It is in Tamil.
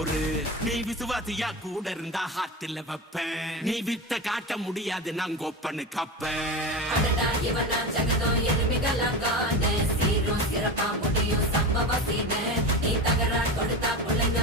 பொறு. நீ விசுவாசியா கூட இருந்தா ஹார்ட்ல வைப்பேன். நீ வித்த காட்ட முடியாது நான் கோப்பனு கப்பேன். ஜகதம் எலுமிகளாங்கானே சீரும் சிறப்பா முடியும் சம்பவ சீனு. நீ தகரா கொடுத்தா பிள்ளைங்க